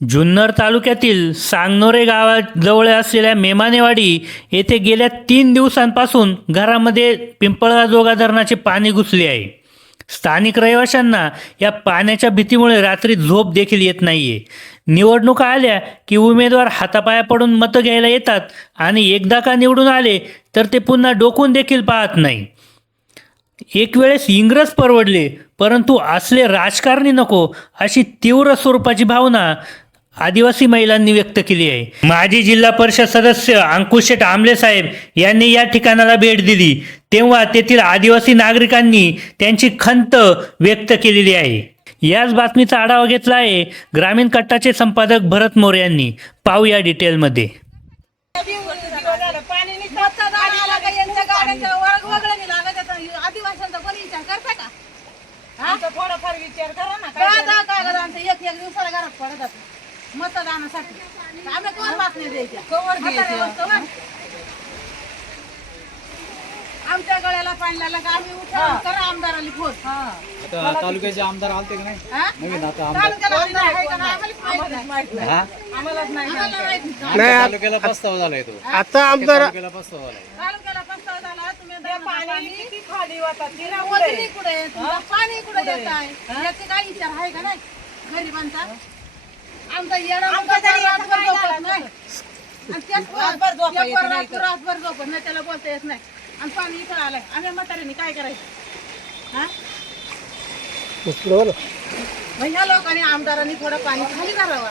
जुन्नर तालुक्यातील सांगनोरे गावाजवळ असलेल्या मेमानेवाडी येथे गेल्या 3 दिवसांपासून घरामध्ये पिंपळगाजोगा धरणाचे पाणी घुसले आहे. स्थानिक रहिवाशांना या पाण्याच्या भीतीमुळे रात्री झोप देखील येत नाहीये. निवडणुका आल्या की उमेदवार हातापाया पडून मतं घ्यायला येतात आणि एकदा का निवडून आले तर ते पुन्हा डोकून देखील पाहत नाही. एक वेळेस इंग्रज परवडले, परंतु असले राजकारणी नको, अशी तीव्र स्वरूपाची भावना आदिवासी महिलांनी व्यक्त केली आहे. माजी जिल्हा परिषद सदस्य अंकुशेठ आमले साहेब यांनी या ठिकाणाला भेट दिली, तेव्हा तेथील आदिवासी नागरिकांनी त्यांची खंत व्यक्त केलेली आहे. याच बातमीचा आढावा घेतला आहे ग्रामीण कट्टाचे संपादक भरत मोरे यांनी. पाहूया डिटेलमध्ये. आदिवासींचा कोणी विचार करता का? थोडाफार विचार करा ना. काय एक दिवसाला घरात पडतात मतदानासाठी. आम्ही कोण बातमी द्यायच्या कवर आमच्या गळ्याला पाणी लागलं का आम्ही उठवून करा आमदाराला फोन. आता तालुक्याचे आमदार आलते की नाही नवीन आता तालुक्याला प्रस्ताव झालाय तो. आता आमदार तालुक्याला प्रस्ताव झालाय. तालुक्याला प्रस्ताव झाला. तुम्ही पाणी किती खाली होतात कुठे पाणी कुठे देत आहे याचे काय विचार आहे का नाही गरिबांचा? आमचा येणं रातभर झोपत नाही त्याला बोलता येत नाही आणि पाणी इथं आलंय. आम्ही म्हाताऱ्यांनी काय करायचं? हा ह्या लोकांनी आमदारांनी थोडं पाणी खाली करावं.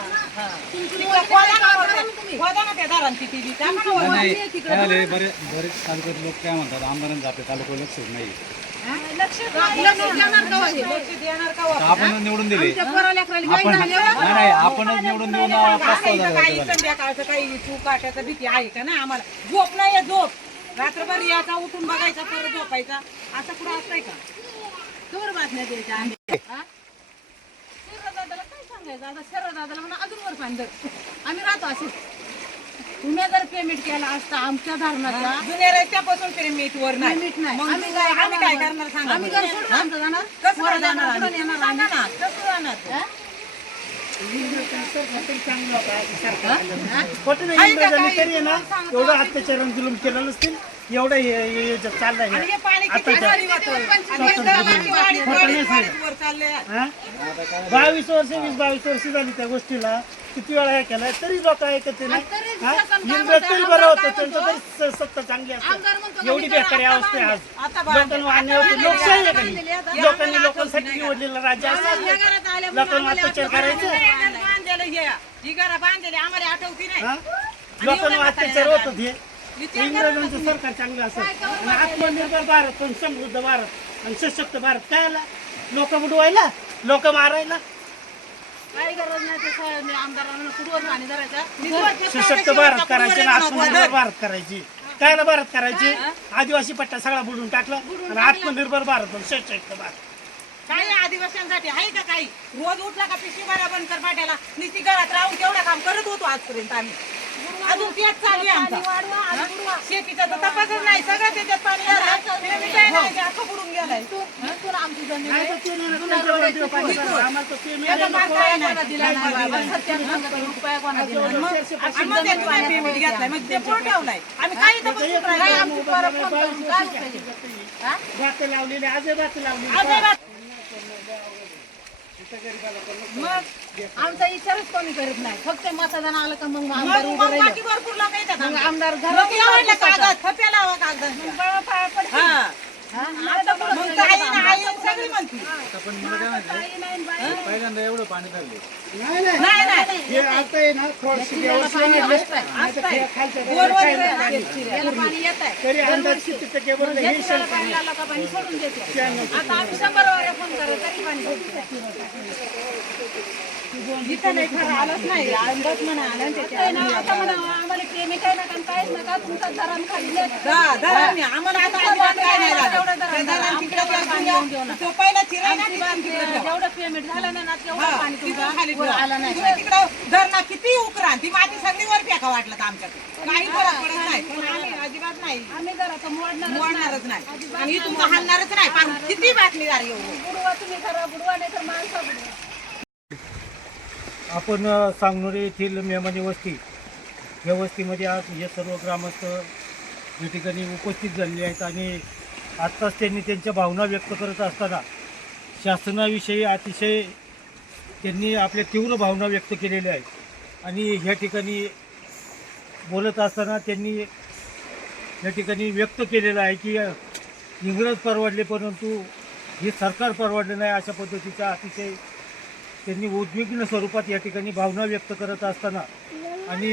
बरेच तालुक्यात लोक काय म्हणतात आमदारांचं आपल्या तालुक्यात लक्ष नाही. आपण निवडून दिले, आपणच निवडून देऊन संध्याकाळचं काही चूकाट्याचं भीती आहे का नाही? आम्हाला झोप नाही, झोप रात्रभर याचा उठून बघायचा परत झोपायचा असं कुठं असतंय का? कवर बातम्या द्यायच्या शरदादाला काय सांगायचं? आता शरदादाला म्हणा अजून वर पाणी धर. आम्ही राहतो असे. तुम्ही जर पेमेंट केला असता आमच्या धरणाचा जुन्या रस्त्यापासून पेमेंट वर नाही. आम्ही काय करणार सांगा? आम्ही घर सोडून आमचं जाणार कसं जाणार? सांगा ना कसं जाणार? एवढं अत्याचार जुलूम केलं नसतील एवढं चाललंय. 22 वर्ष 20-22 वर्ष झाली त्या गोष्टीला. किती वेळा हे केलाय तरी लोक ऐकत नाही. इंग्रज तरी बरं होतं, त्यांचं तरी सत्ता चांगली असते. एवढी बेकारी अवस्था आहे आज. लोकांना लोकशाही आहे काही. लोकांनी लोकांसाठी निवडलेलं राज्य असं लोकांना अत्याचार करायचं. लोकांना अत्याचार होत होते. इंग्रजांचं सरकार चांगलं असं आणि आत्मनिर्भर भारत पण समृद्ध भारत आणि सशक्त भारत काय आला? लोक बुडवायला, लोक मारायला. काही गरज नाही. ते आमदारांना कुठवर पाणी धरायचं. सशक्त भारत करायचे ना आत्मनिर्भर भारत करायची. कायला भारत करायची? आदिवासी पट्टा सगळा बुडून टाकला आणि आत्मनिर्भर भारत आणि सशक्त भारत. काही आदिवासींसाठी आहे का? काही रोज उठला का पिशवी भरा बंद कर पाट्याला निस्ती घरात राहून तेवढं काम करत होतो आजपर्यंत. आम्ही अजून तेच चालू आहे आमचा. शेतीचा तर तपासच नाही. सगळं त्याच्यात पाणी बुडून गेलाय. लावलेले आजही भात लावलेली. मग आमचा विचारच कोणी करत नाही. फक्त मतदान आलं का मग आमदार भरपूर लोक येतात. आमदार घरात थप्या लावा कागद पहिल्यांदा एवढं पाणी धरले तरी अंदाज किती टक्के सोडून देते. आता आम्ही 100 वाऱ्या फोन करतो तरी पाणी जिथं नाही खरं आलंच नाही. अंदाज म्हणा आला आम्हाला पेमेंट आहे ना काहीच नका. तुमचा धरण खाली आम्हाला जेवढं पेमेंट झालं नाही ना तेवढं पाणी तुमचं आलं नाही. तिकडं धरणा किती उकरा ती माती सगळी वर फेका वाटलं आमच्याकडे काही फरक पडत नाही. पण आम्ही अजिबात नाही. आम्ही जरा मोडणारच नाही आणि तुमचं हलणारच नाही. पण किती बातमीदार येऊ बुडवा तुम्ही खरं बुडवा नाही तर माणसं बुडवा. आपण सांगनोरे येथील मेमानी वस्ती या वस्तीमध्ये आज हे सर्व ग्रामस्थ या ठिकाणी उपस्थित झालेले आहेत आणि आत्ताच त्यांनी त्यांच्या भावना व्यक्त करत असताना शासनाविषयी अतिशय त्यांनी आपल्या तीव्र भावना व्यक्त केलेल्या आहेत आणि ह्या ठिकाणी बोलत असताना त्यांनी या ठिकाणी व्यक्त केलेलं आहे की इंग्रज परवडले परंतु हे सरकार परवडलं नाही, अशा पद्धतीचा अतिशय त्यांनी उद्विग्न स्वरूपात या ठिकाणी भावना व्यक्त करत असताना आणि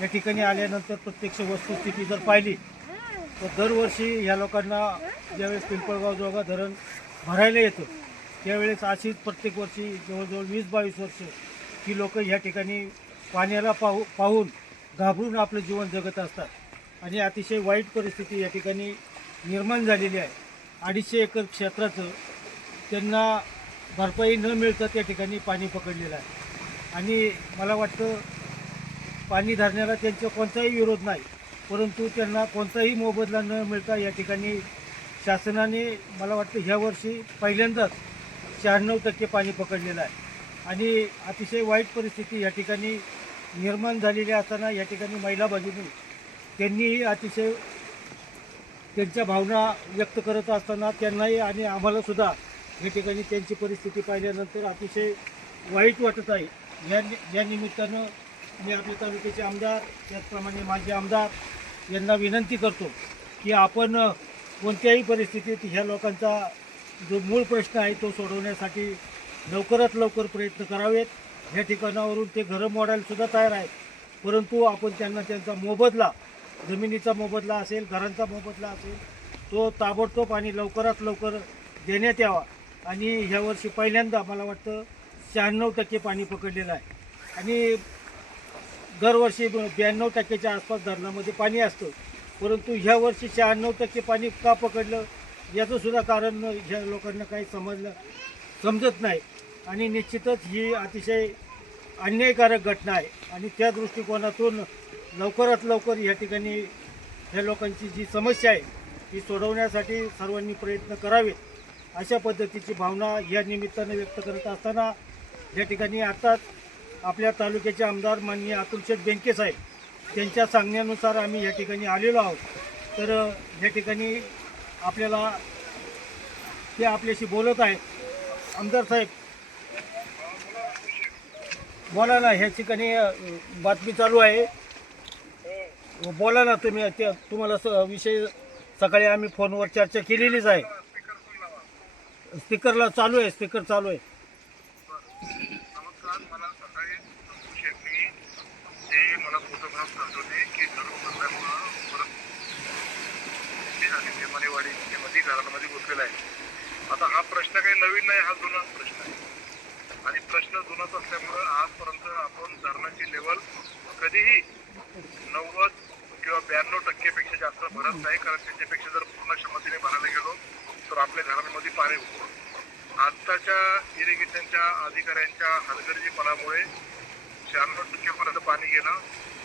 या ठिकाणी आल्यानंतर प्रत्यक्ष वस्तुस्थिती जर पाहिली तर दरवर्षी ह्या लोकांना ज्यावेळेस पिंपळगाव जोगा धरण भरायला येतं त्यावेळेस अशीच प्रत्येक वर्षी जवळजवळ 20-22 वर्ष ही लोक ह्या ठिकाणी पाण्याला पाहून घाबरून आपलं जीवन जगत असतात आणि अतिशय वाईट परिस्थिती या ठिकाणी निर्माण झालेली आहे. 250 एकर क्षेत्राचं त्यांना भरपाई न मिळतं त्या ठिकाणी पाणी पकडलेलं आहे आणि मला वाटतं पाणी धरण्याला त्यांचा कोणताही विरोध नाही, परंतु त्यांना कोणताही मोबदला न मिळता या ठिकाणी शासनाने मला वाटतं ह्या वर्षी पहिल्यांदाच 96% पाणी पकडलेलं आहे आणि अतिशय वाईट परिस्थिती या ठिकाणी निर्माण झालेली असताना या ठिकाणी महिला भगिनी त्यांनीही अतिशय त्यांच्या भावना व्यक्त करत असताना त्यांनाही आणि आम्हालासुद्धा या ठिकाणी त्यांची परिस्थिती पाहिल्यानंतर अतिशय वाईट वाटत आहे. या निमित्तानं मी आपल्या तालुक्याचे आमदार त्याचप्रमाणे माजी आमदार यांना विनंती करतो की आपण कोणत्याही परिस्थितीत ह्या लोकांचा जो मूळ प्रश्न आहे तो सोडवण्यासाठी लवकरात लवकर प्रयत्न करावेत. ह्या ठिकाणावरून ते घरं मोडायलासुद्धा तयार आहेत, परंतु आपण त्यांना त्यांचा मोबदला, जमिनीचा मोबदला असेल, घरांचा मोबदला असेल, तो ताबडतोब आणि लवकरात लवकर देण्यात यावा. आणि ह्या वर्षी पहिल्यांदा मला वाटतं 96% पाणी पकडलेलं आहे आणि दरवर्षी 92%च्या आसपास धरणामध्ये पाणी असतं, परंतु ह्या वर्षी 96% पाणी का पकडलं याचंसुद्धा कारण ह्या लोकांना काही समजत नाही आणि निश्चितच ही अतिशय अन्यायकारक घटना आहे आणि त्या दृष्टिकोनातून लवकरात लवकर या ठिकाणी ह्या लोकांची जी समस्या आहे ती सोडवण्यासाठी सर्वांनी प्रयत्न करावेत, अशा पद्धतीची भावना या निमित्तानं व्यक्त करत असताना या ठिकाणी आताच आपल्या तालुक्याचे आमदार माननीय अतुलशेठ बेनके साहेब त्यांच्या सांगण्यानुसार आम्ही या ठिकाणी आलेलो आहोत. तर या ठिकाणी आपल्याला ते आपल्याशी बोलत आहेत. आमदार साहेब बोला ना, ह्या ठिकाणी बातमी चालू आहे, बोला ना तुम्ही. तुम्हाला विषय सकाळी आम्ही फोनवर चर्चा केलेलीच आहे. स्पीकर चालू आहे. नमस्कार. मला सकाळी शेटनी ते मला फोटोग्राफ करत होते की सर्व बदल्यामुळं परत मेमानेवाडी मध्ये घरांमध्ये घुसलेला आहे. आता हा प्रश्न काही नवीन नाही, हा जुना प्रश्न आहे आणि प्रश्न जुनाच असल्यामुळं आजपर्यंत आपण धरणाची लेवल कधीही 90 किंवा 92% पेक्षा जास्त भरत नाही, कारण त्याच्यापेक्षा जर पूर्ण क्षमतेने भरायला गेलो तर आपल्या घरांमध्ये पाणी होतं. आत्ताच्या इरिगेशनच्या अधिकाऱ्यांच्या हलगर्जीपणामुळे 96% पर्यंत पाणी गेलं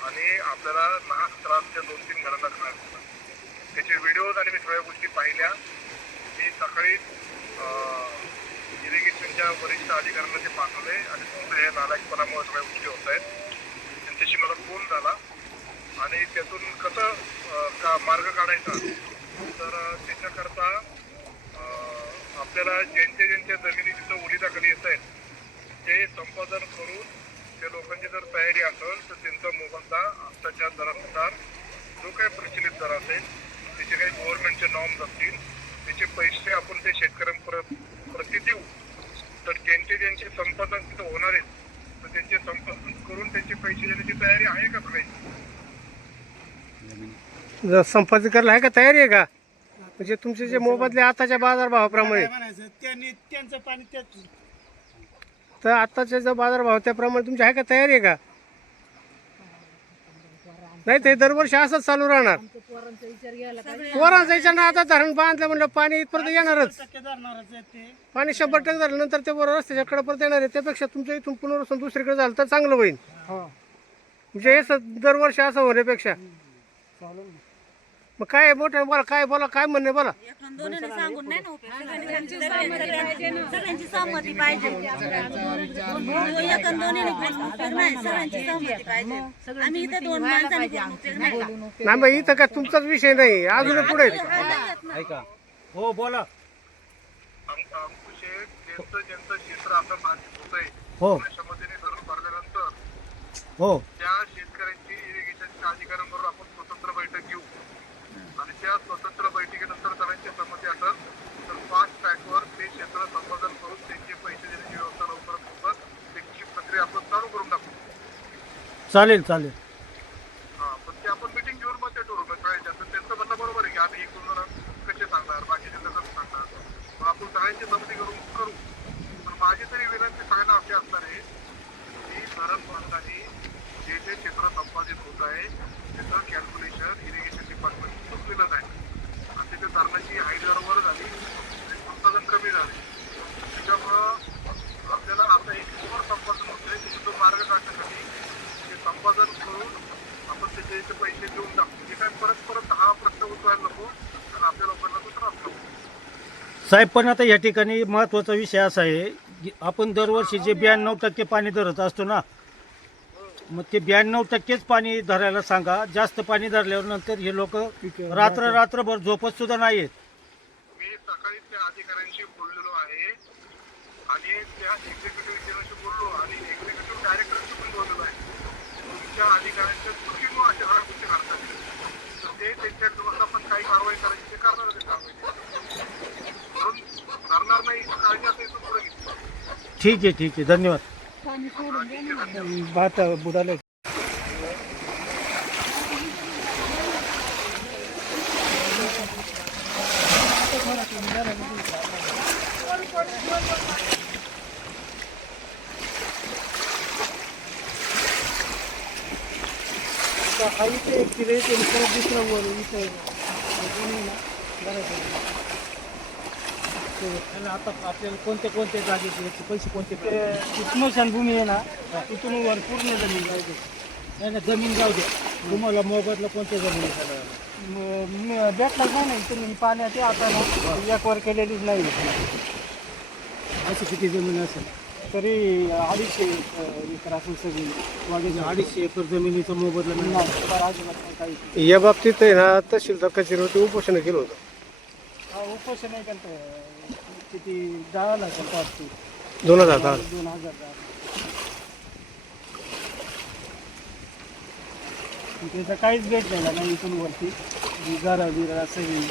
आणि आपल्याला नाहक त्रास त्या 2-3 घरांना करायला लागला. त्याचे व्हिडिओज आणि मी सगळ्या गोष्टी पाहिल्या. मी सकाळी इरिगेशनच्या वरिष्ठ अधिकाऱ्यांना ते पाठवले आणि तुमच्या या नालायकपणामुळे सगळ्या गोष्टी होत आहेत. त्यांच्याशी मला फोन झाला आणि त्यातून कसं मार्ग काढायचा, तर त्याच्याकरता आपल्याला ज्यांच्या जमिनी तिथं ओलिताखाली येत आहेत ते संपादन करून त्या लोकांची जर तयारी असेल तर त्यांचा मोबदला आत्ताच्या दरानुसार जो काही प्रचलित दर असेल, त्याचे काही गव्हर्नमेंटचे नॉर्म्स असतील, त्याचे पैसे आपण ते शेतकऱ्यांप्रती देऊ. तर ज्यांचे संपादन तिथं होणार आहेत तर त्यांचे संपादन करून त्यांचे पैसे देण्याची तयारी आहे का सगळ्यांची? संपादित करायला आहे का तयारी आहे का? म्हणजे तुमचे जे मोबदले आताच्या बाजारभावाप्रमाणे म्हणायचं त्यांनी त्यांचं पाणी त्याच तर आताच्या जो बाजारभाव त्याप्रमाणे तुमची आहे का तयारी आहे का? नाही ते दरवर्षी असंच चालू राहणार. पोरांचा विचार ना, आता धरण बांधलं म्हणलं पाणी इथपर्यंत येणारच. धरणारच आहे ते. पाणी 100% झाल्यानंतर ते बरोबर रस्त्याच्या कडे परत येणार आहे. त्यापेक्षा तुमच्या इथून पुनर्वसन दुसरीकडे झालं तर चांगलं होईल. म्हणजे हे दरवर्षी असं होण्यापेक्षा मग काय मोठं बोला, काय बोला, काय म्हणणे बोला. सगळ्यांची सहमती पाहिजे. आम्ही इथे 2 माणसांनी बोलून उपयोग नाही. नाही बाई, इथं काय तुमचाच विषय नाही, अजून पुढे ऐका हो बोला. अंकुश शेठ ज्यांचं क्षेत्र आपलं बाधित होत आहे हो क्षमतेने धरून भरल्यानंतर हो त्या शेतकऱ्यांची इरिगेशनच्या अधिकाऱ्यांबरोबर आपण स्वतंत्र बैठक घेऊ आणि त्या स्वतंत्र बैठकीनंतर सगळ्यांची संमती असेल तर फास्ट ट्रॅकवर ते क्षेत्र संपादन करून त्यांचे पैसे देण्याची व्यवस्था लवकरात लवकर त्यांची प्रक्रिया आपण चालू करून टाकू. चालेल चालेल. हा पण ते आपण मिटिंग घेऊन मग ते ठरवू. त्यांचं म्हणणं बरोबर आहे की आम्ही एक 2 जण कसे सांगणार, बाकीचे कसं सांगणार, मग आपण सगळ्यांची संमती करू. पण माझी तरी विनंती सगळ्यांना अशी असणार आहे की धरण बांधताना जे क्षेत्र संपादित होत आहे त्याचं कॅल्क्युलेशन इरिगेशन डिपार्टमेंट चुकलेलंच आहे आणि त्याच्या धरणाची हाईट वर झाली, संपादन कमी झाले. त्याच्यामुळं आपल्याला आता एक ओव्हर संपादन होतं आहे त्याचा मार्ग काढण्यासाठी ते संपादन करून आपण त्याचे पैसे देऊन टाकतो. जे काय परत हा प्रश्न उद्भवायला नको आणि आपल्या लोकांना तो त्रास नको. साहेब पण आता या ठिकाणी महत्त्वाचा विषय असा आहे की आपण दरवर्षी जे 92% पाणी धरत असतो ना, मग ते 92%च पाणी धरायला सांगा. जास्त पाणी धरल्यावर नंतर हे लोक रात्रभर झोपत सुद्धा नाही आहेत. मी सकाळी त्या अधिकाऱ्यांशी बोललेलो आहे आणि त्या एक्झिक्युटिव्ह इंजिनियरशी बोललो आणि एक्झिक्युटिव्ह डायरेक्टरशी पण बोललेलो आहे. तुमच्या अधिकाऱ्यांच्या चुकीमुळे अशा सगळ्या गोष्टी घडतात तर ते त्यांच्या व्यवस्थापन काही कारवाई करायची ते करणार ते कारवाई म्हणून करणार नाही काळजी असेल तर पुढे घेतली. ठीक आहे धन्यवाद. भात बुडाले. आता आपल्याला कोणत्या जागेचे पैसे कोणते स्मशानभूमी आहे ना, तिथून वर पूर्ण जमीन जाऊ दे. नाही जमीन जाऊ दे. तुम्हाला मोबदला कोणत्या जमिनी भेटला नाही तुम्ही पाण्यात आता ना एक वर केलेलीच नाही. असं किती जमीन असेल? तरी 250 एकर असून सगळी वाढीची 250 एकर जमिनीचा मोबदला नाही. या बाबतीत आहे ना तहसीलदार कचेरीवरती उपोषण केलं होतं. उपोषण नाही करता किती जायला 2010. त्याचं काहीच भेटलेलं नाही इथून वरती. घरा बिरा सगळी